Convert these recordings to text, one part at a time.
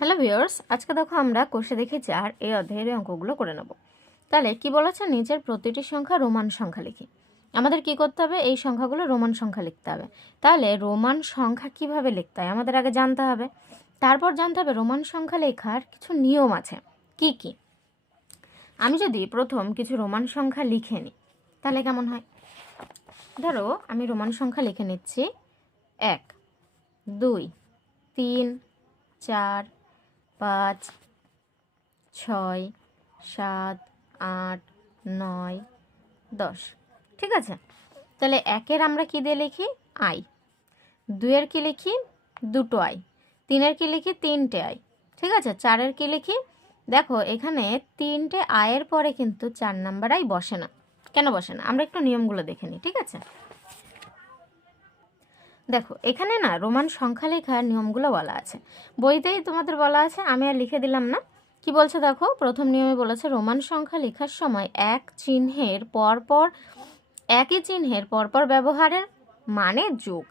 Hello viewers, আজকে দেখো আমরা কোষে দেখে চার এই অধ্যায়ের অঙ্কগুলো করে নেব। তাহলে কি বলেছে? নিচের প্রতিটি সংখ্যা রোমান সংখ্যা লিখি। আমাদের কি করতে হবে? এই সংখ্যাগুলো রোমান সংখ্যা লিখতে হবে। তাহলে রোমান সংখ্যা কীভাবে লিখতে হয়? আমাদের আগে জানতে হবে। তারপর জানতে হবে রোমান সংখ্যা লেখার কিছু নিয়ম আছে। কি কি? আমি যদি প্রথম কিছু রোমান সংখ্যা লিখে নিই, তাহলে কেমন হয়? ধরো আমি রোমান সংখ্যা লিখে নিচ্ছি এক, দুই, তিন, চার পাঁচ, ছয়, সাত, আট, নয়, দশ। ঠিক আছে? তাহলে একের আমরা কি দিয়ে লিখি? আই। দুয়ের কি লিখি? দুটো আই। তিনের কি লিখি? তিনটে আই। ঠিক আছে? চারের কি লিখি? দেখো, এখানে তিনটে আয়ের পরে কিন্তু চার নাম্বার আই বসে না। কেন বসে না? আমরা একটু নিয়মগুলো দেখে নিই, ঠিক আছে? দেখো, এখানে না রোমান সংখ্যা লেখার নিয়মগুলো বলা আছে। বইতেই তোমাদের বলা আছে, আমি আর লিখে দিলাম না। কি বলছে দেখো? প্রথম নিয়মে বলেছে, রোমান সংখ্যা লেখার সময় এক চিহ্নের পরপর, একই চিহ্নের পরপর ব্যবহারের মানে যোগ।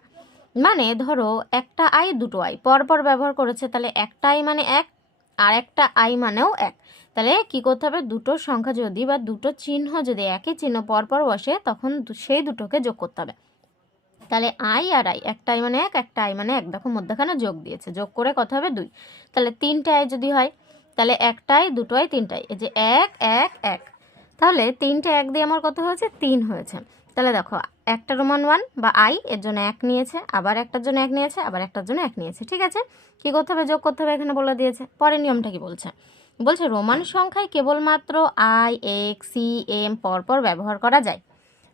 মানে ধরো, একটা আই দুটো আই, পরপর ব্যবহার করেছে, তাহলে একটা আই মানে এক, আর একটা আই মানেও এক। তাহলে কি করতে হবে? দুটো সংখ্যা যদি বা দুটো চিহ্ন যদি একই চিহ্ন পরপর বসে, তখন সেই দুটোকে যোগ করতে হবে। তাহলে আই আর আই একটা আই মানে এক একটা আই মানে এক। দেখো মধ্যখানে যোগ দিয়েছে, যোগ করে কথা হবে দুই। তাহলে তিনটে যদি হয়, তাহলে একটাই, দুটোই, তিনটাই। এই যে এক এক এক। তাহলে তিনটে এক দিয়ে আমার কত হয়েছে? তিন হয়েছে। তাহলে দেখো একটা রোমান ওয়ান বা আই, এর জন্য এক নিয়েছে, আবার একটার জন্য এক নিয়েছে, আবার একটার জন্য এক নিয়েছে, ঠিক আছে? কি করতে হবে? যোগ করতে হবে এখানে বলে দিয়েছে। পরের নিয়মটা কি বলছে? বলছে রোমান সংখ্যায় কেবলমাত্র আই, এক্স, সি, এম পরপর ব্যবহার করা যায়।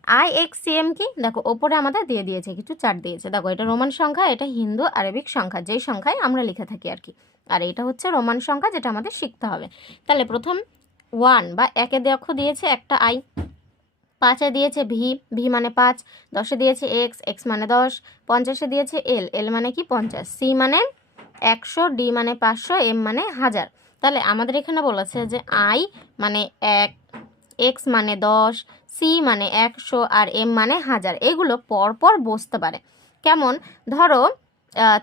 আই এক্স সি এম কি? দেখো, ওপরে আমাদের দিয়ে দিয়েছে, কিছু চার্ট দিয়েছে। দেখো, এটা রোমান সংখ্যা, এটা হিন্দু, আরবিক সংখ্যা, যেই সংখ্যায় আমরা লিখে থাকি আর কি। আর এটা হচ্ছে রোমান সংখ্যা, যেটা আমাদের শিখতে হবে। তাহলে প্রথম ওয়ান বা একে দেখো দিয়েছে, একটা আই পাঁচে দিয়েছে ভি ভি মানে পাঁচ, দশে দিয়েছে এক্স এক্স মানে দশ, পঞ্চাশে দিয়েছে এল এল মানে কি পঞ্চাশ সি মানে একশো ডি মানে পাঁচশো এম মানে হাজার। তাহলে আমাদের এখানে বলেছে যে আই মানে এক এক্স মানে দশ সি মানে একশো আর এম মানে হাজার। এগুলো পরপর বসতে পারে। কেমন? ধরো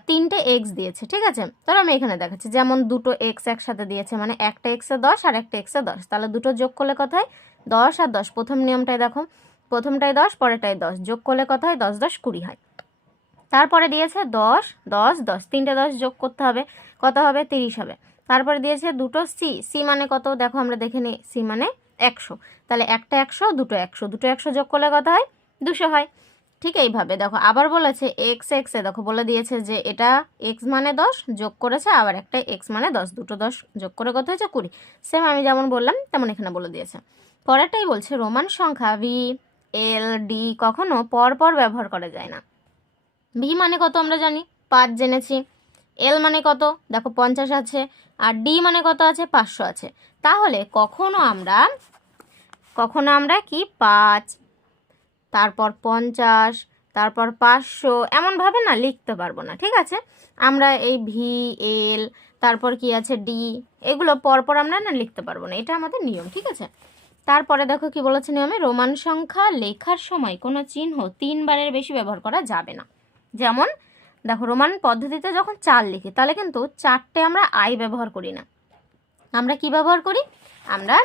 তিনটে এক্স দিয়েছে, ঠিক আছে? ধরো আমি এখানে দেখাচ্ছি। যেমন দুটো এক্স একসাথে দিয়েছে মানে একটা এক্সে দশ আর একটা এক্সে দশ। তাহলে দুটো যোগ করলে কত হয়? দশ আর দশ। প্রথম নিয়মটাই দেখো। প্রথমটাই দশ পরেরটাই দশ। যোগ করলে কত হয়? দশ দশ, কুড়ি হয়। তারপরে দিয়েছে দশ দশ দশ। তিনটে দশ যোগ করতে হবে। কত হবে? তিরিশ হবে। তারপরে দিয়েছে দুটো সি সি মানে কত? দেখো আমরা দেখে নিই। সি মানে একশো। তাহলে একটা একশো, দুটো একশো। দুটো একশো যোগ করলে কত হয়? দুশো হয়। ঠিক এইভাবে। দেখো, আবার বলেছে এক্স এক্সে দেখো, বলে দিয়েছে যে এটা এক্স মানে দশ যোগ করেছে, আবার একটা এক্স মানে দশ। দুটো দশ যোগ করে কত হয়েছে? কুড়ি। সেম আমি যেমন বললাম, তেমন এখানে বলে দিয়েছে। পরেরটাই বলছে, রোমান সংখ্যা ভি এল ডি কখনো পরপর ব্যবহার করা যায় না। ভি মানে কত আমরা জানি? পাঁচ জেনেছি। এল মানে কত? দেখো, পঞ্চাশ আছে। আর ডি মানে কত আছে? পাঁচশো আছে। তাহলে কখনো আমরা কখনো আমরা কি পাঁচ, তারপর পঞ্চাশ, তারপর পাঁচশো, এমনভাবে না লিখতে পারব না, ঠিক আছে? আমরা এই ভি এল তারপর কি আছে ডি এগুলো পরপর আমরা না লিখতে পারব না, এটা আমাদের নিয়ম, ঠিক আছে? তারপরে দেখো কি বলেছে নিয়মে, রোমান সংখ্যা লেখার সময় কোনো চিহ্ন তিনবারের বেশি ব্যবহার করা যাবে না। যেমন, দেখো রোমান পদ্ধতিতে যখন চার লিখি, তাহলে কিন্তু চারটে আমরা আই ব্যবহার করি না। আমরা কি ব্যবহার করি? আমরা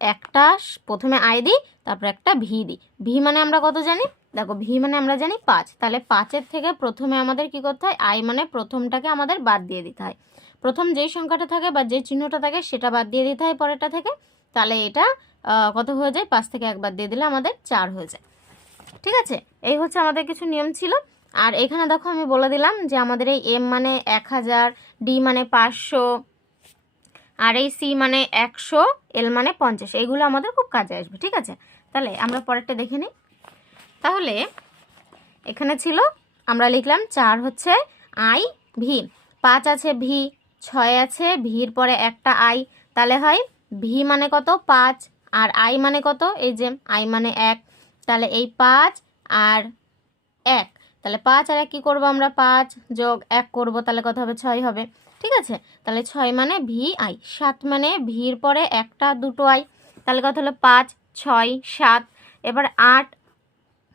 একটা, প্রথমে আই দিই, তারপর একটা ভি দিই। ভি মানে আমরা কত জানি? দেখো ভি মানে আমরা জানি পাঁচ। তাহলে পাঁচের থেকে প্রথমে আমাদের কি করতে হয়? আই মানে প্রথমটাকে আমাদের বাদ দিয়ে দিতে হয়। প্রথম যেই সংখ্যাটা থাকে বা যে চিহ্নটা থাকে, সেটা বাদ দিয়ে দিতে হয় পরেরটা থেকে। তাহলে এটা কত হয়ে যায়? পাঁচ থেকে একবার দিয়ে দিলে আমাদের চার হয়ে যায়। ঠিক আছে? এই হচ্ছে আমাদের কিছু নিয়ম ছিল। আর এখানে দেখো আমি বলে দিলাম যে আমাদের এই এম মানে এক হাজার ডি মানে পাঁচশো আর এই সি মানে একশো, এল মানে পঞ্চাশ। এইগুলো আমাদের খুব কাজে আসবে, ঠিক আছে? তাহলে আমরা পরেরটা দেখে নিই। তাহলে এখানে ছিল, আমরা লিখলাম চার হচ্ছে আই, ভি। পাঁচ আছে ভি, ছয় আছে ভির পরে একটা আই। তাহলে হয় ভি মানে কত? পাঁচ। আর আই মানে কত? এই যে আই মানে এক। তাহলে এই পাঁচ আর এক। তাহলে পাঁচ আর এক কী করব আমরা? পাঁচ যোগ এক করব, তাহলে কত হবে? ছয় হবে। ঠিক আছে? তাহলে ছয় মানে ভি আই, সাত মানে ভির পরে একটা, দুটো আই। তাহলে কথা হলো? পাঁচ, ছয়, সাত। এবার আট,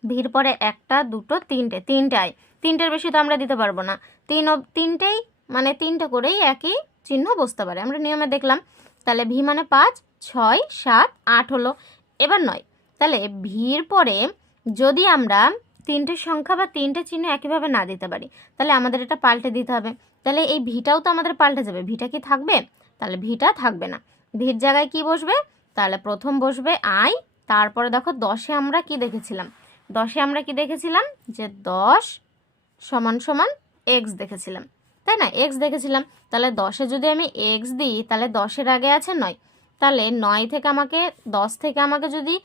ভির পরে একটা, দুটো, তিনটে তিনটে আই। তিনটের বেশি তো আমরা দিতে পারব না। তিন তিনটেই মানে তিনটে করেই একই চিহ্ন বসতে পারে। আমরা নিয়মে দেখলাম। তাহলে ভি মানে পাঁচ, ছয়, সাত, আট হলো। এবার নয়। তাহলে ভির পরে যদি আমরা তিনটে সংখ্যা বা তিনটে চিহ্ন একইভাবে না দিতে পারি, তাহলে আমাদের এটা পাল্টে দিতে হবে। তাহলে এই ভিটাও তো আমাদের পাল্টে যাবে। ভিটা কি থাকবে? তাহলে ভিটা থাকবে না। ভির জায়গায় কি বসবে? তাহলে প্রথম বসবে আই, তারপরে দেখো দশে আমরা কি দেখেছিলাম? দশে আমরা কি দেখেছিলাম? যে দশ সমান সমান এক্স দেখেছিলাম। তাই না? এক্স দেখেছিলাম। তাহলে দশে যদি আমি এক্স দিই, তাহলে দশের আগে আছে নয়। তাহলে নয় থেকে আমাকে, দশ থেকে আমাকে যদি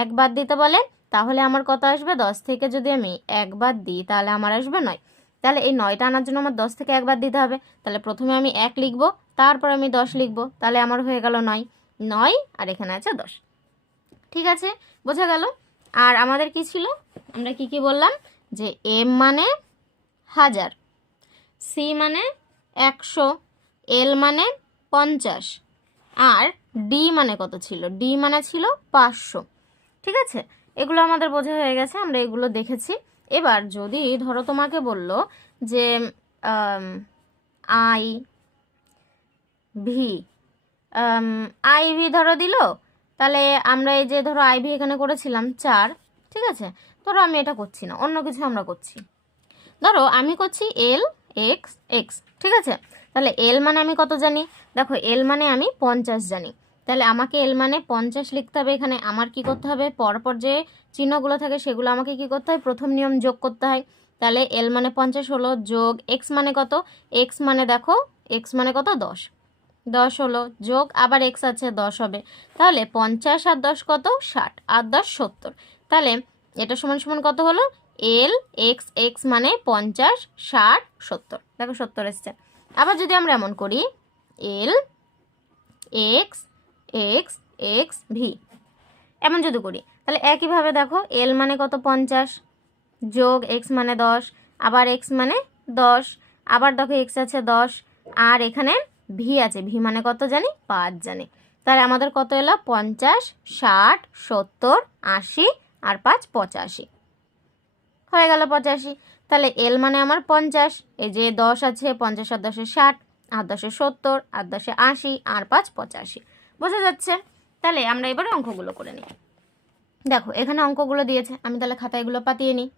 এক বাদ দিতে বলে তাহলে আমার কত আসবে? দশ থেকে যদি আমি একবার দিই, তাহলে আমার আসবে নয়। তাহলে এই নয়টা আনার জন্য আমার দশ থেকে একবার দিতে হবে। তাহলে প্রথমে আমি এক লিখব, তারপর আমি দশ লিখব, তাহলে আমার হয়ে গেল নয়। নয়, আর এখানে আছে দশ। ঠিক আছে? বোঝা গেল? আর আমাদের কি ছিল? আমরা কি কি বললাম? যে এম মানে হাজার, সি মানে একশো, এল মানে পঞ্চাশ, আর ডি মানে কত ছিল? ডি মানে ছিল পাঁচশো। ঠিক আছে? এগুলো আমাদের বোঝা হয়ে গেছে, আমরা এগুলো দেখেছি। এবার যদি ধরো তোমাকে বলল যে আই, ভি আই ভি ধরো দিল, তাহলে আমরা এই যে ধরো আই ভি এখানে করেছিলাম চার, ঠিক আছে? ধরো আমি এটা করছি না, অন্য কিছু আমরা করছি। ধরো আমি করছি এল, এক্স এক্স, ঠিক আছে? তাহলে এল মানে আমি কত জানি? দেখো এল মানে আমি পঞ্চাশ জানি। তাহলে আমাকে এল মানে পঞ্চাশ লিখতে হবে এখানে। আমার কি করতে হবে? পরপর যে চিহ্নগুলো থাকে সেগুলো আমাকে কি করতে হয়? প্রথম নিয়ম যোগ করতে হয়। তাহলে এল মানে পঞ্চাশ হলো যোগ এক্স মানে কত? এক্স মানে দেখো, এক্স মানে কত? দশ। দশ হলো যোগ, আবার এক্স আছে, দশ হবে। তাহলে পঞ্চাশ আর দশ কত? ষাট। আর দশ সত্তর। তাহলে এটা সমান সমান কত হলো? এল, এক্স এক্স মানে পঞ্চাশ, ষাট, সত্তর। দেখো সত্তর এসছে। আবার যদি আমরা এমন করি, L, X X X V এমন যদি করি, তাহলে একইভাবে দেখো এল মানে কত? পঞ্চাশ। যোগ এক্স মানে দশ, আবার এক্স মানে দশ, আবার দেখো এক্স আছে দশ, আর এখানে ভি আছে। ভি মানে কত জানি? পাঁচ জানি। তাহলে আমাদের কত এলো? পঞ্চাশ, ষাট, সত্তর, আশি, আর পাঁচ, পঁচাশি। হয়ে গেল পঁচাশি। তাহলে এল মানে আমার পঞ্চাশ। এই যে দশ আছে, পঞ্চাশ আর দশে ষাট, আর দশে সত্তর, আর দশে আশি, আর পাঁচ, পঁচাশি। বোঝা যাচ্ছে। তাহলে আমরা এবারে অঙ্কগুলো করে নিই। দেখো, এখানে অঙ্কগুলো দিয়েছে, আমি তাহলে খাতায় এগুলো পাতিয়ে নিই।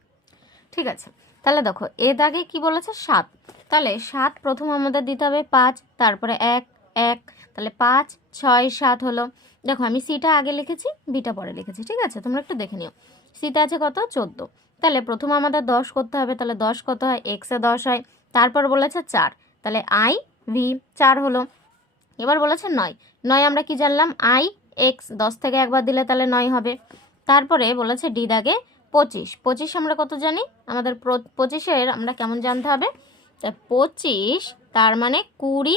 ঠিক আছে? তাহলে দেখো এ দাগে কি বলেছে? সাত। তাহলে সাত প্রথম আমাদের দিতে হবে পাঁচ, তারপরে এক এক। তাহলে পাঁচ, ছয়, সাত হলো। দেখো, আমি সিটা আগে লিখেছি বিটা পরে লিখেছি। ঠিক আছে? তোমরা একটু দেখে নিও। সিটা আছে কত? চোদ্দ। তাহলে প্রথম আমাদের দশ করতে হবে। তাহলে দশ কত হয়? এক্সে দশ হয়। তারপর বলেছে চার। তাহলে আই ভি চার হলো। এবার বলেছে নয়। নয় আমরা কি জানলাম? আই, এক্স, দশ থেকে একবার দিলে তাহলে নয় হবে। তারপরে বলেছে ডি দাগে পঁচিশ। পঁচিশ আমরা কত জানি? আমাদের পঁচিশের আমরা কেমন জানতে হবে? তা পঁচিশ, তার মানে কুড়ি,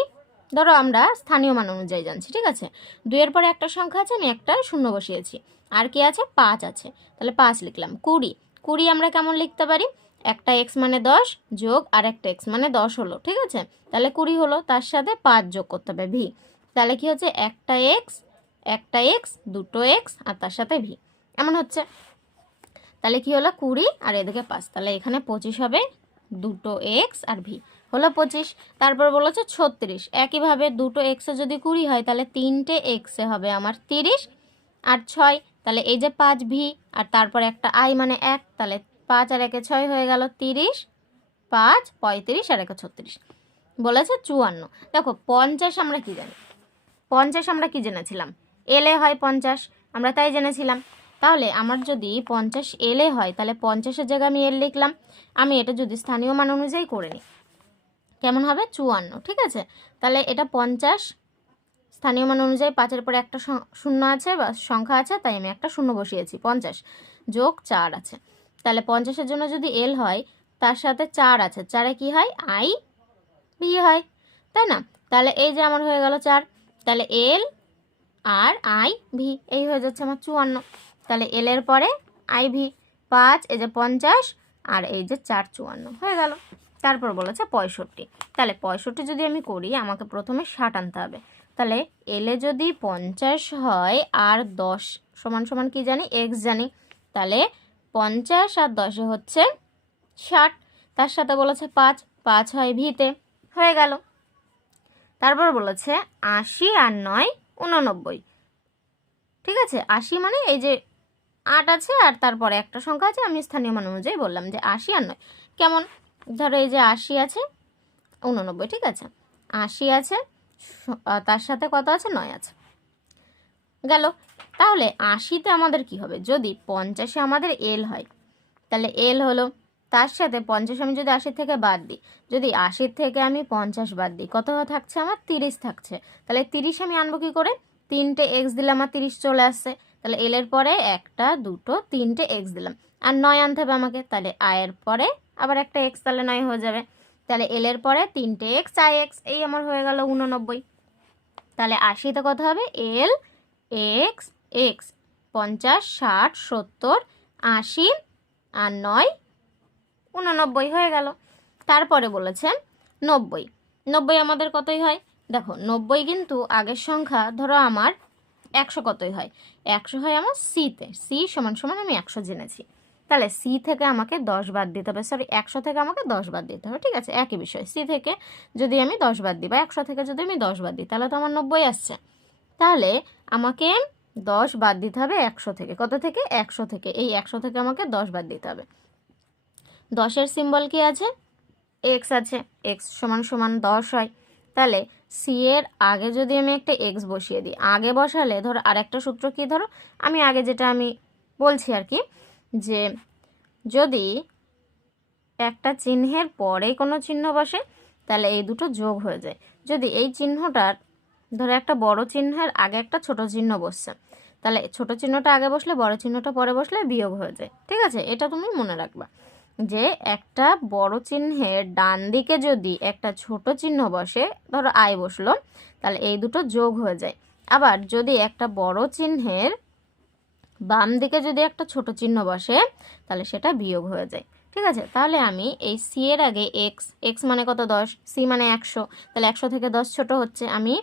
ধরো আমরা স্থানীয় মান অনুযায়ী জানছি, ঠিক আছে? দুইয়ের পরে একটা সংখ্যা আছে, আমি একটা শূন্য বসিয়েছি। আর কি আছে? পাঁচ আছে। তাহলে পাঁচ লিখলাম। কুড়ি। কুড়ি আমরা কেমন লিখতে পারি? একটা এক্স মানে দশ যোগ আর একটা এক্স মানে দশ হলো, ঠিক আছে? তাহলে কুড়ি হলো, তার সাথে পাঁচ যোগ করতে হবে ভি তাহলে কি হচ্ছে? একটা এক্স একটা এক্স দুটো এক্স আর তার সাথে ভি এমন হচ্ছে। তাহলে কি হলো? কুড়ি আর এদিকে পাঁচ। তাহলে এখানে পঁচিশ হবে, দুটো এক্স আর ভি হলো পঁচিশ, তারপর বলেছে ছত্রিশ। একইভাবে দুটো এক্সে যদি কুড়ি হয়, তাহলে তিনটে এক্সে হবে আমার তিরিশ আর ছয়। তাহলে এই যে পাঁচ ভি আর তারপর একটা আই মানে এক, তাহলে পাঁচ আর একে ছয় হয়ে গেল তিরিশ, পাঁচ, পঁয়ত্রিশ আর একে ছত্রিশ। বলেছে চুয়ান্ন। দেখো, পঞ্চাশ আমরা কি জানি? পঞ্চাশ আমরা কি জেনেছিলাম? এলে হয় পঞ্চাশ, আমরা তাই জেনেছিলাম। তাহলে আমার যদি পঞ্চাশ এলে হয়, তাহলে পঞ্চাশের জায়গায় আমি এল লিখলাম। আমি এটা যদি স্থানীয় মান অনুযায়ী করে নিই। কেমন হবে? চুয়ান্ন, ঠিক আছে? তাহলে এটা পঞ্চাশ, স্থানীয় মান অনুযায়ী পাঁচের পরে একটা শূন্য আছে বা সংখ্যা আছে, তাই আমি একটা শূন্য বসিয়েছি, পঞ্চাশ যোগ চার আছে। তাহলে পঞ্চাশের জন্য যদি এল হয়, তার সাথে চার আছে। চারে কি হয়? আই ভি হয়। তাই না? তাহলে এই যে আমার হয়ে গেল চার। তাহলে এল আর আই ভি এই হয়ে যাচ্ছে আমার চুয়ান্ন। তাহলে এল এর পরে আই ভি পাঁচ, এই যে পঞ্চাশ, আর এই যে চার চুয়ান্ন। হয়ে গেল। তারপর বলেছে পঁয়ষট্টি। তাহলে পঁয়ষট্টি যদি আমি করি, আমাকে প্রথমে ষাট আনতে হবে। তাহলে এলে যদি পঞ্চাশ হয়, আর দশ, সমান সমান কি জানি? এক্স জানি। তাহলে পঞ্চাশ আর দশে হচ্ছে ষাট। তার সাথে বলেছে পাঁচ পাঁচ হয় ভিতে। হয়ে গেল। তারপর বলেছে আশি আর নয় উননব্বই। ঠিক আছে? আশি মানে এই যে আট আছে আর তারপরে একটা সংখ্যা আছে। আমি স্থানীয় মান অনুযায়ী বললাম যে আশি আর নয়। কেমন? ধরো এই যে আশি আছে, উননব্বই। ঠিক আছে? আশি আছে তার সাথে কত আছে? নয় আছে। গেল। তাহলে আশিতে আমাদের কি হবে? যদি পঞ্চাশে আমাদের এল হয়, তাহলে এল হলো তার সাথে পঞ্চাশ আমি যদি আশির থেকে বাদ দিই, যদি আশির থেকে আমি পঞ্চাশ বাদ দিই, কত থাকছে আমার? তিরিশ থাকছে। তাহলে তিরিশ আমি আনব কি করে? তিনটে এক্স দিলে আমার তিরিশ চলে আসছে তাহলে এল এর পরে একটা, দুটো, তিনটে এক্স দিলাম। আর নয় আনতে হবে আমাকে। তাহলে আয়ের পরে আবার একটা এক্স তাহলে নয় হয়ে যাবে। তাহলে এল এর পরে তিনটে এক্স আই এক্স এই আমার হয়ে গেল উননব্বই। তাহলে আশিতে কত হবে? এল এক্স এক্স পঞ্চাশ, ষাট, সত্তর, আশি আর নয়, উননব্বই হয়ে গেল। তারপরে বলেছে নব্বই। নব্বই আমাদের কতই হয়? দেখো, নব্বই কিন্তু আগের সংখ্যা ধরো আমার একশো কতই হয়? একশো হয় আমার সিতে। সি সমান সমান আমি একশো জেনেছি। তাহলে সি থেকে আমাকে দশ বাদ দিতে হবে। সরি একশো থেকে আমাকে দশ বাদ দিতে হবে। ঠিক আছে, একই বিষয়। সি থেকে যদি আমি দশ বাদ দিই বা একশো থেকে যদি আমি দশ বাদ দিই, তাহলে তো আমার নব্বই আসছে। তাহলে আমাকে দশ বাদ দিতে হবে একশো থেকে। কত থেকে? একশো থেকে। এই একশো থেকে আমাকে দশ বাদ দিতে হবে। দশের সিম্বল কি আছে? এক্স আছে। এক্স সমান সমান দশ হয়। তাহলে সি এর আগে যদি আমি একটা এক্স বসিয়ে দিই, আগে বসালে ধরো আরেকটা সূত্র কি ধরো? আমি আগে যেটা আমি বলছি আর কি, যে যদি একটা চিহ্নের পরে কোনো চিহ্ন বসে, তাহলে এই দুটো যোগ হয়ে যায়। যদি এই চিহ্নটার ধরো একটা বড় চিহ্নের আগে একটা ছোট চিহ্ন বসছে। তাহলে ছোট চিহ্নটা আগে বসলে, বড় চিহ্নটা পরে বসলে বিয়োগ হয়ে যায়। ঠিক আছে? এটা তুমি মনে রাখবা। যে একটা বড় চিহ্নের ডান দিকে যদি একটা ছোট চিহ্ন বসে, ধরো আয় বসল, তাহলে এই দুটো যোগ হয়ে যায়। আবার যদি একটা বড় চিহ্নের বাম দিকে যদি একটা ছোট চিহ্ন বসে, তাহলে সেটা বিয়োগ হয়ে যায়। ঠিক আছে? তাহলে আমি এই সি এর আগে এক্স এক্স মানে কত? দশ সি মানে একশো। তাহলে একশো থেকে দশ ছোট হচ্ছে। আমি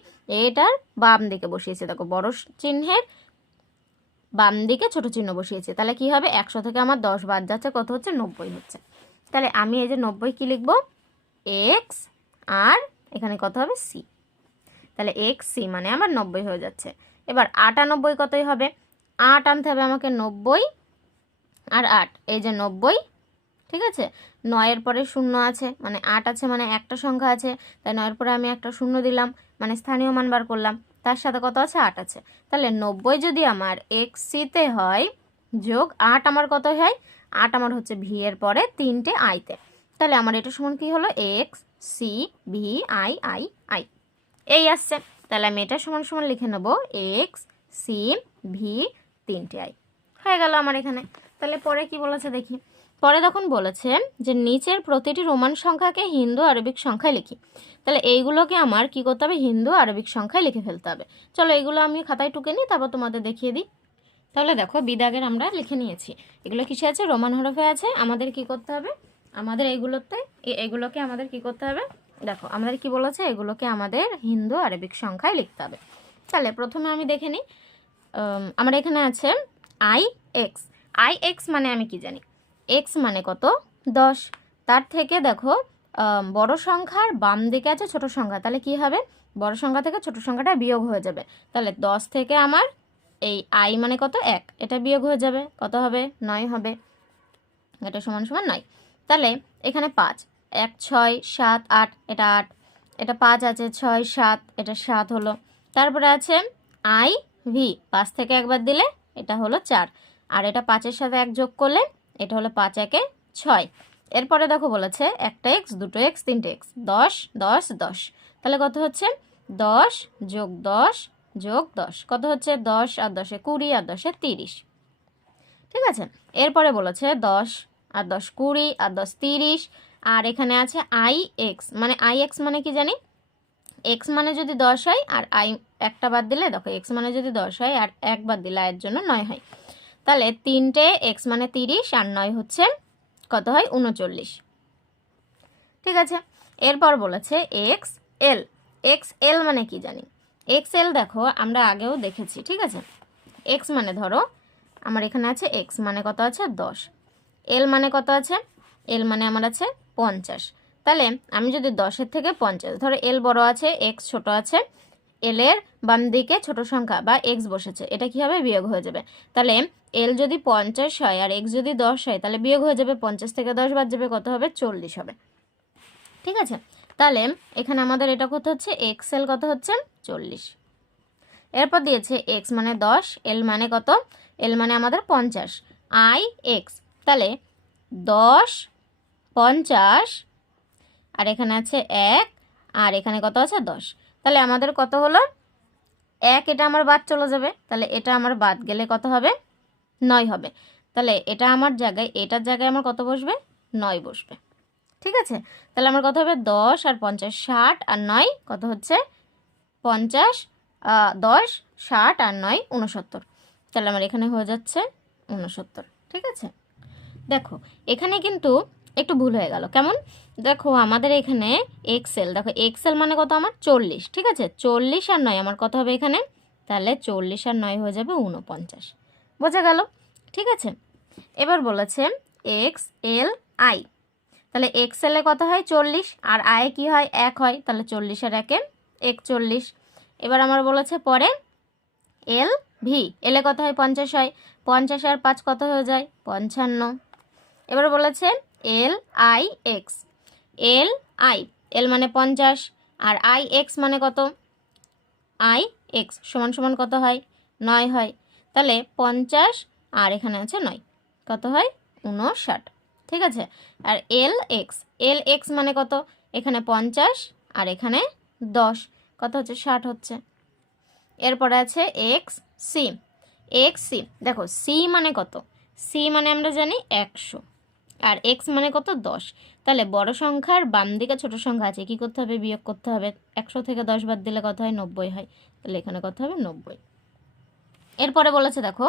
এটার বাম দিকে বসিয়েছি। দেখো, বড় চিহ্নের বাম দিকে ছোট চিহ্ন বসিয়েছি। তাহলে কি হবে? একশো থেকে আমার দশ বাদ যাচ্ছে। কত হচ্ছে? নব্বই হচ্ছে। তাহলে আমি এই যে নব্বই কী লিখব? এক্স আর এখানে কত হবে? সি তাহলে এক্স সি মানে আমার নব্বই হয়ে যাচ্ছে। এবার আটানব্বই কতই হবে? আট আনতে হবে আমাকে নব্বই আর আট। এই যে নব্বই ঠিক আছে? নয়ের পরে শূন্য আছে মানে আট আছে মানে একটা সংখ্যা আছে, তাই নয়ের পরে আমি একটা শূন্য দিলাম মানে স্থানীয় মান বার করলাম, তার সাথে কত আছে? আট আছে। তাহলে নব্বই যদি আমার এক্স সিতে হয়, যোগ আট আমার কত হয়? আট আমার হচ্ছে ভি এর পরে তিনটে আইতে তাহলে আমার এটা সমান কি হলো? X C V I I I এই আসছে। তাহলে আমি এটা সমান সমান লিখে নেব এক্স সি ভি তিনটে আই হয়ে গেল আমার এখানে। তাহলে পরে কি বলেছে দেখি। পরে তখন বলেছে যে, নিচের প্রতিটি রোমান সংখ্যাকে হিন্দু আরবিক সংখ্যায় লিখি। তাহলে এইগুলোকে আমার কি করতে হবে? হিন্দু আরবিক সংখ্যায় লিখে ফেলতে হবে। চলো এগুলো আমি খাতায় টুকে নিই, তারপর তোমাদের দেখিয়ে দিই। তাহলে দেখো, বিদাগের আমরা লিখে নিয়েছি। এগুলো কিসে আছে? রোমান হরফে আছে। আমাদের কি করতে হবে? আমাদের এইগুলোতে এগুলোকে আমাদের কি করতে হবে? দেখো, আমাদের কি বলেছে? এগুলোকে আমাদের হিন্দু আরবিক সংখ্যায় লিখতে হবে। তাহলে প্রথমে আমি দেখে নিই। আমার এখানে আছে আই এক্স আই এক্স মানে আমি কি জানি? এক্স মানে কত? দশ। তার থেকে দেখো বড় সংখ্যার বাম দিকে আছে ছোট সংখ্যা। তাহলে কি হবে? বড় সংখ্যা থেকে ছোট সংখ্যাটা বিয়োগ হয়ে যাবে। তাহলে দশ থেকে আমার এই আই মানে কত? এক। এটা বিয়োগ হয়ে যাবে। কত হবে? নয় হবে। এটা সমান সমান নয়। তাহলে এখানে পাঁচ। এক, ছয়, সাত, আট। এটা আট। এটা পাঁচ আছে, ছয়, সাত। এটা সাত হলো। তারপরে আছে আই ভি পাঁচ থেকে একবার দিলে এটা হলো চার। আর এটা পাঁচের সাথে এক যোগ করলে এটা হলো পাঁচ একে ছয়। এরপরে দেখো বলেছে একটা এক্স, দুটো এক্স, তিনটে এক্স। দশ দশ দশ। তাহলে কত হচ্ছে? দশ যোগ দশ যোগ দশ। কত হচ্ছে? দশ আর দশে কুড়ি আর দশে তিরিশ। ঠিক আছে? এরপরে বলেছে দশ আর দশ কুড়ি আর দশ তিরিশ। আর এখানে আছে আই এক্স। মানে আই এক্স মানে কি জানি? এক্স মানে যদি দশ হয় আর আই একটা বাদ দিলে, দেখো এক্স মানে যদি দশ হয় আর এক বাদ দিলে আয়ের জন্য নয় হয়। তাহলে তিনটে এক্স মানে তিরিশ আর নয় হচ্ছে কত হয়? উনচল্লিশ। ঠিক আছে? এরপর বলেছে এক্স এল এক্স এল মানে কি জানি? এক্স এল দেখো, আমরা আগেও দেখেছি, ঠিক আছে? এক্স মানে ধরো, আমার এখানে আছে এক্স মানে কত আছে? দশ। এল মানে কত আছে? এল মানে আমার আছে পঞ্চাশ। তাহলে আমি যদি দশের থেকে পঞ্চাশ, ধরো এল বড় আছে এক্স ছোট আছে এল এর বাম দিকে ছোট সংখ্যা বা এক্স বসেছে, এটা কি হবে? বিয়োগ হয়ে যাবে। তাহলে এল যদি পঞ্চাশ হয় আর এক্স যদি দশ হয়, তাহলে বিয়োগ হয়ে যাবে পঞ্চাশ থেকে দশ বাদ যাবে কত হবে? চল্লিশ হবে। ঠিক আছে? তাহলে এখানে আমাদের এটা কত হচ্ছে? এক্স এল কত হচ্ছে? চল্লিশ। এরপর দিয়েছে এক্স মানে দশ এল মানে কত? এল মানে আমাদের পঞ্চাশ। আই এক্স তাহলে দশ, পঞ্চাশ, আর এখানে আছে এক, আর এখানে কত আছে? দশ। তাহলে আমাদের কত হলো? এক, এটা আমার বাদ চলে যাবে। তাহলে এটা আমার বাদ গেলে কত হবে? নয় হবে। তাহলে এটা আমার জায়গায়, এটার জায়গায় আমার কত বসবে? নয় বসবে। ঠিক আছে? তাহলে আমার কত হবে? দশ আর পঞ্চাশ ষাট আর নয় কত হচ্ছে? পঞ্চাশ দশ, ষাট আর নয় উনসত্তর তাহলে আমার এখানে হয়ে যাচ্ছে উনসত্তর ঠিক আছে? দেখো, এখানে কিন্তু একটু ভুল হয়ে গেল। কেমন? দেখো আমাদের এখানে এক্সেল দেখো এক্সেল মানে কত আমার? চল্লিশ, ঠিক আছে? চল্লিশ আর নয়, আমার কত হবে এখানে? তাহলে চল্লিশ আর নয় হয়ে যাবে উনপঞ্চাশ বোঝা গেল? ঠিক আছে? এবার বলেছে এক্স এল আই তাহলে এক্সেলে কত হয়? চল্লিশ, আর আয়ে কি হয়? এক হয়। তাহলে চল্লিশ আর একে একচল্লিশ। এবার আমার বলেছে পরে এল ভি এলে কত হয়? পঞ্চাশ হয়। পঞ্চাশ আর পাঁচ কত হয়ে যায়? পঞ্চান্ন। এবার বলেছে L I X. L I, L মানে পঞ্চাশ আর আই এক্স মানে কত? আই এক্স সমান সমান কত হয়? নয় হয়। তাহলে পঞ্চাশ আর এখানে আছে নয়। কত হয়? উনষাট ঠিক আছে? আর এল এক্স এল এক্স মানে কত? এখানে পঞ্চাশ আর এখানে দশ। কত হচ্ছে? ষাট হচ্ছে। এরপরে আছে এক্স সি। এক্স সি, দেখো সি মানে কত? সি মানে আমরা জানি একশো। আর এক্স মানে কত? দশ। তাহলে বড় সংখ্যার বাম দিকে ছোট সংখ্যা আছে, কি করতে হবে? বিয়োগ করতে হবে। একশো থেকে দশ বাদ দিলে কত হয়? নব্বই হয়। তাহলে এখানে কত হবে? নব্বই। এরপরে বলেছে, দেখো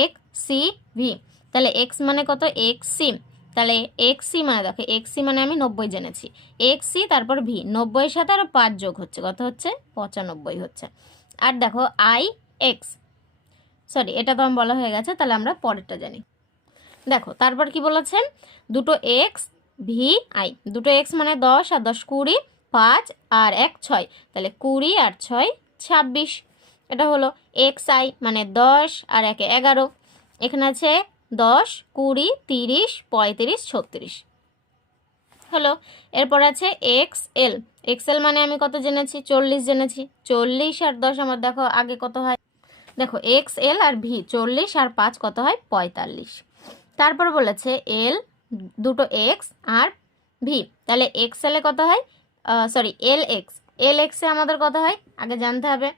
এক সি ভি তাহলে এক্স মানে কত? এক্স সি তাহলে এক্স সি মানে দেখো এক্স সি মানে আমি নব্বই জেনেছি। এক্স সি তারপর ভি নব্বইয়ের সাথে আরও পাঁচ যোগ হচ্ছে। কত হচ্ছে? পঁচানব্বই হচ্ছে। আর দেখো আই এক্স সরি এটা তো আমার বলা হয়ে গেছে, তাহলে আমরা পরেরটা জানি। দেখো, তারপর কি বলেছে দুটো এক্স ভি আই দুটো এক্স মানে দশ আর দশ কুড়ি, পাঁচ আর এক ছয়। তাহলে কুড়ি আর ছয়, ছাব্বিশ। এটা হলো এক্স আই মানে দশ আর একে এগারো। এখানে আছে দশ, কুড়ি, তিরিশ, পঁয়ত্রিশ, ছত্রিশ। হলো, এরপর আছে এক্স এল এক্স এল মানে আমি কত জেনেছি? চল্লিশ জেনেছি। চল্লিশ আর দশ আমার দেখো আগে কত হয়? দেখো এক্স এল আর ভি চল্লিশ আর পাঁচ কত হয়? পঁয়তাল্লিশ। তারপর বলেছে এল দুটো এক্স আর ভি তাহলে এক্স এলে কত হয়? সরি এল এক্স এল এক্সে আমাদের কত হয়? আগে জানতে হবে।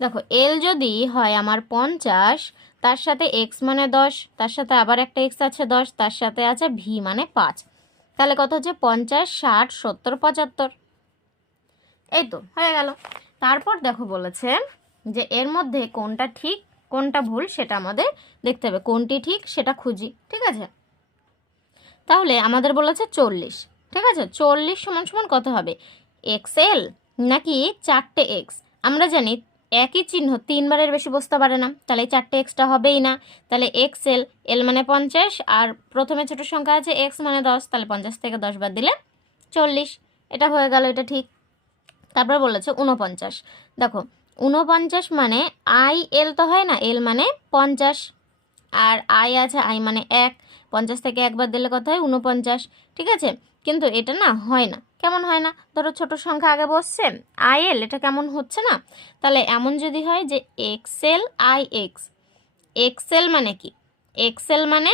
দেখো এল যদি হয় আমার পঞ্চাশ, তার সাথে এক্স মানে দশ, তার সাথে আবার একটা এক্স আছে দশ, তার সাথে আছে ভি মানে পাঁচ। তাহলে কত হচ্ছে? পঞ্চাশ, ষাট, সত্তর, পঁচাত্তর। এই তো, হয়ে গেল। তারপর দেখো বলেছে যে এর মধ্যে কোনটা ঠিক কোনটা ভুল সেটা আমাদের দেখতে হবে। কোনটি ঠিক সেটা খুঁজি, ঠিক আছে? তাহলে আমাদের বলেছে চল্লিশ, ঠিক আছে? চল্লিশ সমান সমান কত হবে? এক্সেল নাকি চারটে এক্স? আমরা জানি একই চিহ্ন তিনবারের বেশি বসতে পারে না, তাহলে চারটে এক্সটা হবেই না। তাহলে এক্সেল এল এল মানে পঞ্চাশ, আর প্রথমে ছোট সংখ্যা আছে, এক্স মানে দশ, তাহলে পঞ্চাশ থেকে দশ বাদ দিলে চল্লিশ। এটা হয়ে গেল, এটা ঠিক। তারপরে বলেছে উনপঞ্চাশ দেখো উনপঞ্চাশ মানে আই এল তো হয় না, এল মানে পঞ্চাশ। আর আই আছে, আই মানে এক। পঞ্চাশ থেকে একবার দিলে কত হয়? উনপঞ্চাশ ঠিক আছে? কিন্তু এটা না হয় না। কেমন হয় না? ধরো ছোট সংখ্যা আগে বসছে, আই এল, এটা কেমন হচ্ছে না? তাহলে এমন যদি হয় যে এক্সেল আই এক্স। এক্সেল মানে কি? এক্সেল মানে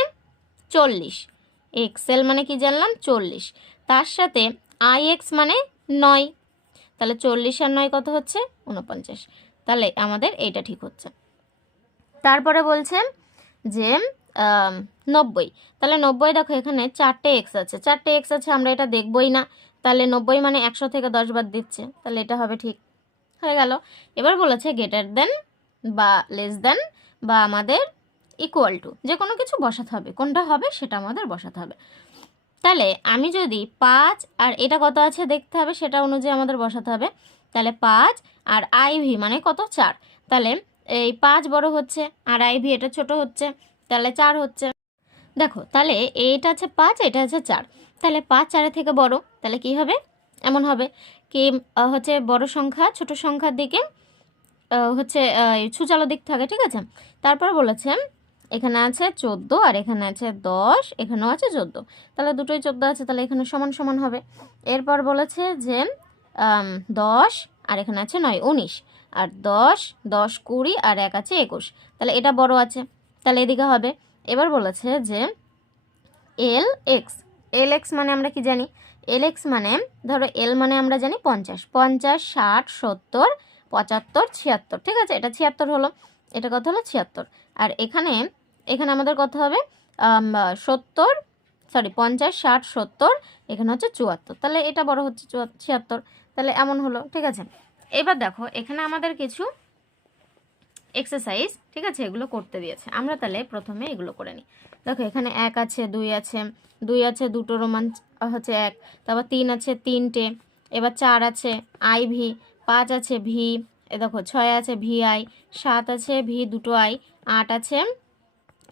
চল্লিশ। এক্সেল মানে কি জানলাম? চল্লিশ। তার সাথে আই এক্স মানে নয়। তাহলে চল্লিশ আর নয় কত হচ্ছে? উনপঞ্চাশ তাহলে আমাদের এইটা ঠিক হচ্ছে। তারপরে বলছে যে নব্বই। তাহলে নব্বই দেখো এখানে চারটে এক্স আছে। চারটে এক্স আছে, আমরা এটা দেখবই না। তাহলে নব্বই মানে একশো থেকে দশ বাদ দিচ্ছে। তাহলে এটা হবে ঠিক। হয়ে গেল। এবার বলেছে গ্রেটার দেন বা লেস দেন বা আমাদের ইকুয়াল টু যে কোনো কিছু বসাতে হবে। কোনটা হবে? সেটা আমাদের বসাতে হবে। তাহলে আমি যদি পাঁচ, আর এটা কত আছে দেখতে হবে, সেটা অনুযায়ী আমাদের বসাতে হবে। তাহলে পাঁচ, আর আইভি মানে কত? চার। তাহলে এই পাঁচ বড় হচ্ছে, আর আইভি এটা ছোট হচ্ছে, তাহলে চার হচ্ছে। দেখো, তাহলে এইটা আছে পাঁচ, এটা আছে চার। তাহলে পাঁচ চারের থেকে বড়, তাহলে কি হবে? এমন হবে কি হচ্ছে বড় সংখ্যা, ছোট সংখ্যার দিকে হচ্ছে সূচালো দিক থাকে, ঠিক আছে? তারপর বলেছে এখানে আছে চোদ্দ আর এখানে আছে দশ, এখানেও আছে চোদ্দ। তাহলে দুটোই চোদ্দ আছে, তাহলে এখানে সমান সমান হবে। এরপর বলেছে যে দশ আর এখানে আছে নয়, উনিশ। আর দশ দশ কুড়ি আর এক আছে একুশ। তাহলে এটা বড় আছে, তাহলে এদিকে হবে। এবার বলেছে যে, এল এক্স এল এক্স মানে আমরা কি জানি? এল এক্স মানে ধরো এল মানে আমরা জানি পঞ্চাশ। পঞ্চাশ, ষাট, সত্তর, পঁচাত্তর, ছিয়াত্তর, ঠিক আছে? এটা ছিয়াত্তর হলো, এটা কত হলো? ছিয়াত্তর। আর এখানে এখানে আমাদের কত হবে সত্তর সরি পঞ্চাশ, ষাট, সত্তর, এখানে হচ্ছে চুয়াত্তর। তাহলে এটা বড় হচ্ছে ছিয়াত্তর। তাহলে এমন হলো, ঠিক আছে? এবার দেখো, এখানে আমাদের কিছু এক্সারসাইজ ঠিক আছে, এগুলো করতে দিয়েছে। আমরা তাহলে প্রথমে এগুলো করে নিই। দেখো, এখানে এক আছে, দুই আছে দুই আছে, দুটো রোমান হচ্ছে এক, তারপর তিন আছে, তিনটে, এবার চার আছে আই ভি পাঁচ আছে ভি এ দেখো, ছয় আছে ভি আই সাত আছে ভি দুটো আই আট আছে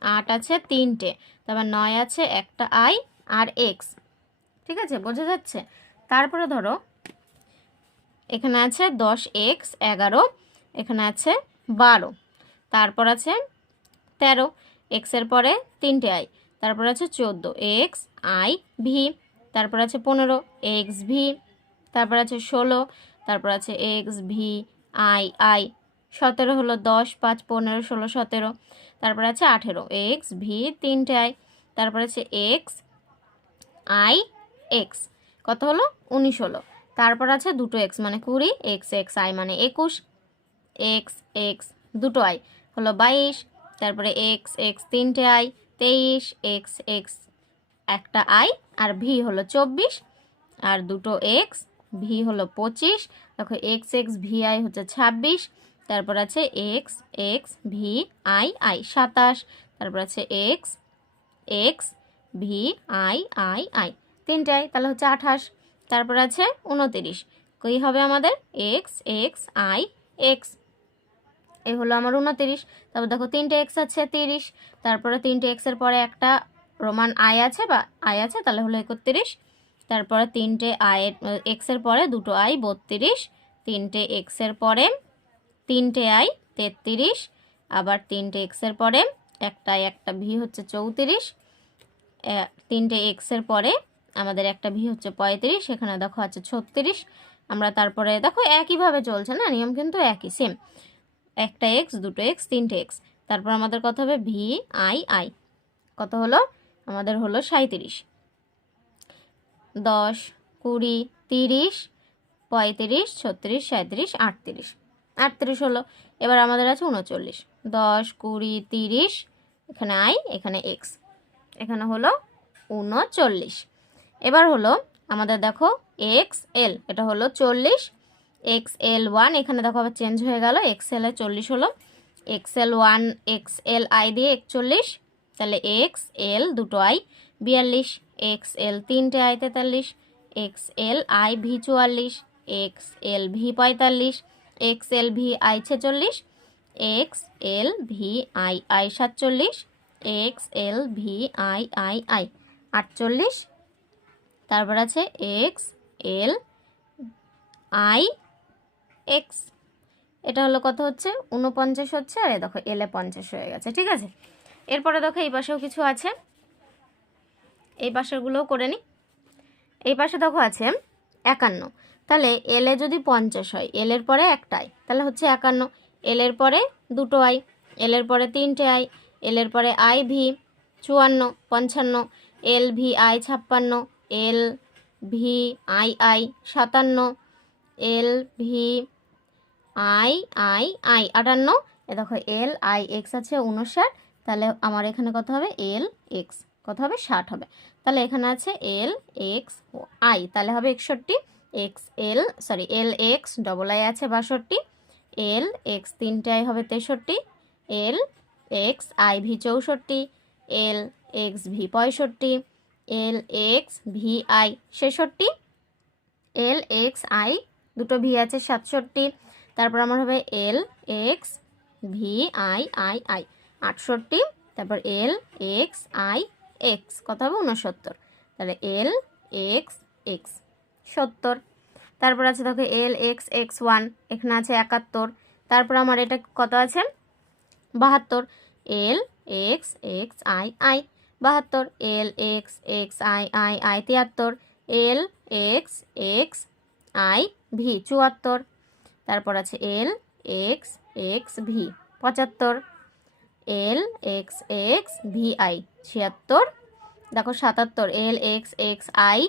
আট আছে তিনটে, তারপর নয় আছে একটা আই আর এক্স। ঠিক আছে, বোঝা যাচ্ছে? তারপরে ধরো, এখানে আছে দশ এক্স এগারো, এখানে আছে বারো, তারপর আছে তেরো এক্সের পরে তিনটে আই, তারপর আছে চোদ্দ, এক্স, আই, ভি, তারপর আছে পনেরো, এক্স, ভি, তারপর আছে ষোলো, তারপর আছে এক্স, ভি, আই আই, সতেরো হলো দশ, পাঁচ, পনেরো, ষোলো, সতেরো তারপর আছে আঠেরো। এক্স ভি তিনটে আই তারপর আছে এক্স আই এক্স কত হলো? উনিশ হলো। তারপর আছে দুটো এক্স মানে কুড়ি। এক্স এক্স আই মানে একুশ। এক্স এক্স দুটো আই হলো বাইশ। তারপরে এক্স এক্স তিনটে আই তেইশ। এক্স এক্স একটা আই আর ভি হলো চব্বিশ। আর দুটো এক্স ভি হলো পঁচিশ। দেখো এক্স এক্স ভি আই হচ্ছে ছাব্বিশ। তারপর আছে X X V I I সাতাশ। তারপর আছে X X V I I I তিনটে আই তাহলে হচ্ছে আঠাশ। তারপর আছে উনতিরিশ। কী হবে আমাদের? এক্স এক্স আই এক্স এ হলো আমার উনতিরিশ। তারপর দেখো তিনটে এক্স আছে তিরিশ। তারপরে তিনটে এক্সের পরে একটা রোমান আই আছে বা আই আছে, তাহলে হলো একত্রিশ। তারপরে তিনটে আয়ের এক্সের পরে দুটো আই বত্রিশ। তিনটে এক্সের পরে তিনটে আই তেত্রিশ, আবার তিনটে এক্সের পরে একটা একটা ভি হচ্ছে চৌত্রিশ তিনটে এক্সের পরে আমাদের একটা ভি হচ্ছে পঁয়ত্রিশ, এখানে দেখো আছে ছত্রিশ, আমরা তারপরে দেখো একইভাবে চলছে না, নিয়ম কিন্তু একই সেম একটা এক্স দুটো এক্স তিনটে এক্স তারপর আমাদের কত হবে? ভি আই আই কত হলো? আমাদের হলো সাঁত্রিশ দশ, কুড়ি, তিরিশ, পঁয়ত্রিশ, ছত্রিশ সাঁত্রিশ আটত্রিশ। আটত্রিশ হলো। এবার আমাদের আছে উনচল্লিশ। দশ, কুড়ি, তিরিশ, এখানে আই, এখানে এক্স। এখানে হলো উনচল্লিশ। এবার হলো আমাদের দেখো এক্স এল, এটা হলো চল্লিশ। এক্স এল ওয়ান, এখানে দেখো আবার চেঞ্জ হয়ে গেল। এক্স এল এ চল্লিশ হলো। X L one, X L I দিয়ে একচল্লিশ। তাহলে এক্স এল দুটো আই, বিয়াল্লিশ। এক্স এল তিনটে আই তেতাল্লিশ। এক্স এল আই ভি চুয়াল্লিশ। এক্স এল ভি পঁয়তাল্লিশ। এক্স এল ভি আই ছেচল্লিশ, X L V I I সাতচল্লিশ, X L V I I I আটচল্লিশ। তারপর আছে এক্স এল আই এক্স। এটা হলো কত হচ্ছে? উনপঞ্চাশ হচ্ছে, আর এ দেখো এলে পঞ্চাশ হয়ে গেছে, ঠিক আছে? এরপরে দেখো, এই পাশেও কিছু আছে। এই পাশেরগুলোও করে নিই এই পাশে দেখো আছে একান্ন। তাহলে এলে যদি পঞ্চাশ হয় এলের পরে একটাই তাহলে হচ্ছে একান্ন। এলের পরে দুটো আই এলের পরে তিনটে আই এলের পরে আই ভি চুয়ান্ন, পঞ্চান্ন। এল ভি আই ছাপ্পান্ন এল ভি আই আই সাতান্ন। L V I I I আটান্ন। এ দেখো এল আই এক্স আছে উনষাট তাহলে আমার এখানে কত হবে? এল এক্স কত হবে? ষাট হবে। তাহলে এখানে আছে এল এক্স আই তাহলে হবে একষট্টি। X L sorry L X double I আছে বাষট্টি। এল এক্স তিনটে আই হবে তেষট্টি। এল এক্স আই ভি চৌষট্টি। এল এক্স ভি পঁয়ষট্টি। এল এক্স ভি আই ছেষট্টি। এল এক্স আই দুটো ভি আছে সাতষট্টি। তারপর আমার হবে L X V I I I আটষট্টি। তারপর এল এক্স আই এক্স কত হবে উনসত্তর তাহলে এল এক্স এক্স সত্তর। তারপর আছে দেখো এল এক্স এক্স ওয়ান এখানে আছে একাত্তর। তারপর আমার এটা কত আছে? বাহাত্তর। L X X I I বাহাত্তর। L X X I I I তিয়াত্তর। L X X I V চুয়াত্তর। তারপর আছে এল এক্স এক্স ভি পঁচাত্তর। L X X V I ছিয়াত্তর। দেখো সাতাত্তর। L X X I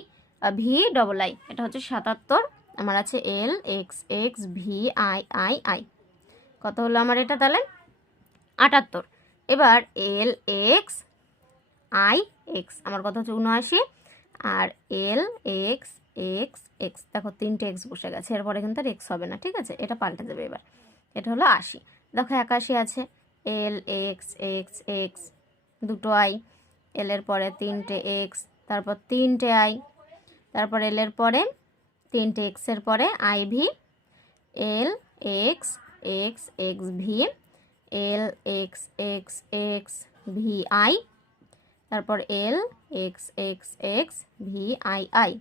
V double I এটা হচ্ছে সাতাত্তর, আমার আছে L X X V I I I কত হলো আমার এটা তাহলে? আটাত্তর। এবার এল এক্স আই এক্স আমার কথা হচ্ছে উনআশি। আর এল এক্স এক্স এক্স দেখো তিনটে এক্স বসে গেছে, এরপরে কিন্তু আর এক্স হবে না, ঠিক আছে? এটা পাল্টে দেবে এবার। এটা হলো আশি। দেখো একাশি আছে। এল এক্স এক্স এক্স দুটো আই এল এর পরে তিনটে এক্স তারপর তিনটে আই তারপর এল এর পরে তিনটে এক্সের পরে I V L X X X V L X X X V I তারপর L X X X V I I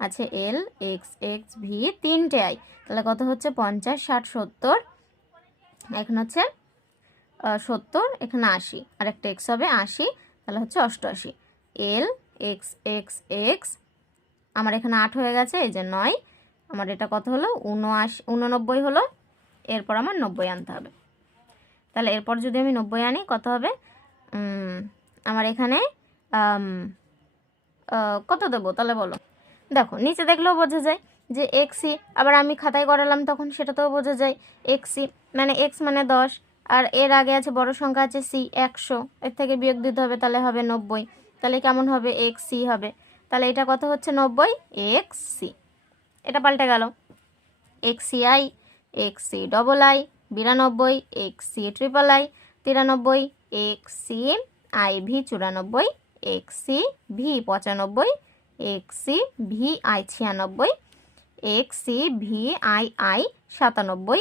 আছে এল এক্স এক্স ভি তিনটে আই তাহলে কত হচ্ছে? পঞ্চাশ, ষাট, সত্তর। এখন হচ্ছে সত্তর, এখানে আশি। আর একটা এক্স হবে আশি, তাহলে হচ্ছে অষ্টআশি। এল এক্স এক্স এক্স আমার এখানে আট হয়ে গেছে, এই যে নয়। আমার এটা কত হলো? উনআশি, উননব্বই হলো। এরপর আমার নব্বই আনতে হবে। তাহলে এরপর যদি আমি নব্বই আনি, কত হবে? আমার এখানে কত দেবো? তাহলে বলো। দেখো, নিচে দেখলেও বোঝা যায় যে এক্সি আবার আমি খাতায় করালাম তখন সেটাতেও বোঝা যায় এক্সি মানে এক্স মানে দশ, আর এর আগে আছে বড় সংখ্যা আছে সি একশো। এর থেকে বিয়োগ দিতে হবে, তাহলে হবে নব্বই। তাহলে কেমন হবে? এক্স সি হবে। তাহলে এটা কত হচ্ছে? নব্বই এক্স সি। এটা পাল্টে গেল। X C I, X C double I বিরানব্বই এক্স সি ট্রিপল আই তিরানব্বই এক্স সি আই ভি চুরানব্বই এক্স সি ভি পঁচানব্বই এক্স সি ভি আই ছিয়ানব্বই X C V I I সাতানব্বই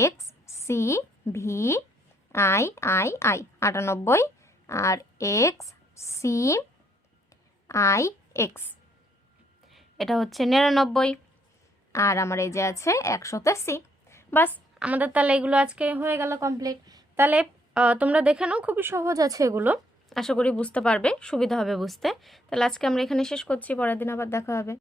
X C V I I I আটানব্বই আর X C I X এটা হচ্ছে নিরানব্বই, আর আমার এই যে আছে একশোতে সি বাস, আমাদের তাহলে এগুলো আজকে হয়ে গেল কমপ্লিট তাহলে তোমরা দেখে নাও, খুবই সহজ আছে এগুলো। আশা করি বুঝতে পারবে, সুবিধা হবে বুঝতে। তাহলে আজকে আমরা এখানে শেষ করছি, পরের দিন আবার দেখা হবে।